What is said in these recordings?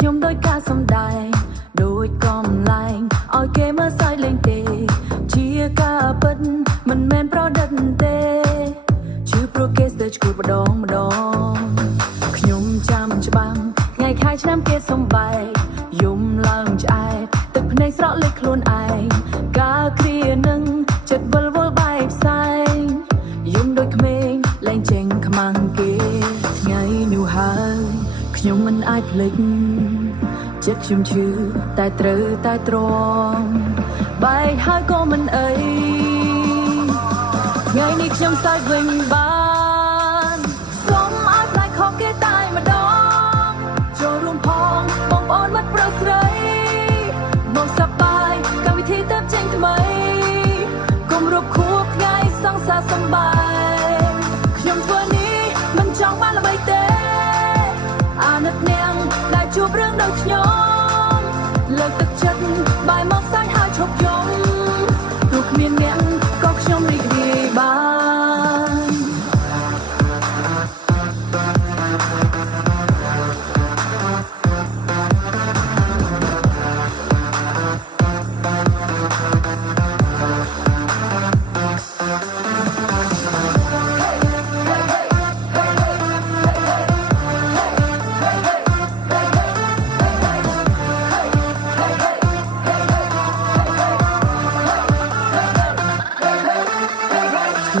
ខ្ញុំដោយការសំដែងដោយកំឡែងឲ្យគេមើលសាយលេងទេជាការពិតមិនមែនប្រឌិតទេជឿព្រោះគេស្ទើរឈួតម្ដងខ្ញុំចាំច្បាំងថ្ងៃខែឆ្នាំគេសំបែកយំឡើងឆ្អែតទឹកភ្នែកស្រក់លេចខ្លួនឯងការគ្រានឹងចិត្តវិលវល់បែបផ្សែងយំដូចក្មេងលែងចេញខ្មាំងគេថ្ងៃនោះហើយខ្ញុំមិនអាចភ្លេចចិត្តខ្ញុំឈឺតែត្រូវតែទ្រាំបែកហើយក៏មិនអីថ្ងៃនេះខ្ញុំសើចវិញបានសូមឲ្យផ្លែខកគេតែម្ដងចូលរួមផងបងប្អូនមិត្តប្រុសស្រីមកសប្បាយកម្មវិធីទៅចេញថ្មីគម្រប់ខួបថ្ងៃសង្សារសម្បែងខ្ញុំធ្វើនេះមិនចង់បានល្បីទេអាណិតនាងដែលជួបរឿងដូចខ្ញុំលើកទឹកចិត្តបាយមកសាច់ហើយឈប់យំព្រោះគ្មានអ្នកក៏ខ្ញុំរីករាយបាន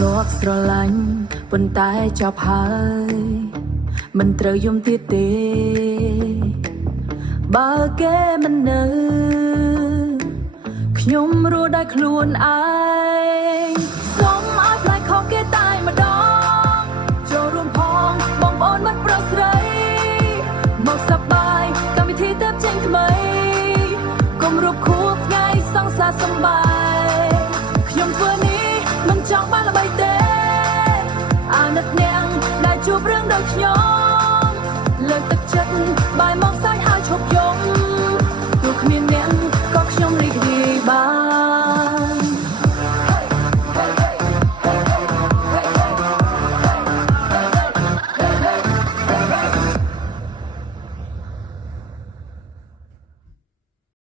ធ្លាប់ស្រឡាញ់ប៉ុន្តែចប់ហើយមិនត្រូវយំទៀតទេបើគេមិននៅខ្ញុំរស់ដោយខ្លួនឯងសូមឲ្យផ្លែខកគេតែម្ដងចូលរួមផងបងប្អូនមិត្តប្រុសស្រីមកសប្បាយកម្មវិធីទៅចេញថ្មីគម្រប់ខួបថ្ងៃសង្សារសម្បែងខ្ញុំធ្វើនេះមិនចង់បានល្បីទេអាណិតនាងដែលជួបរឿងដូចខ្ញុំ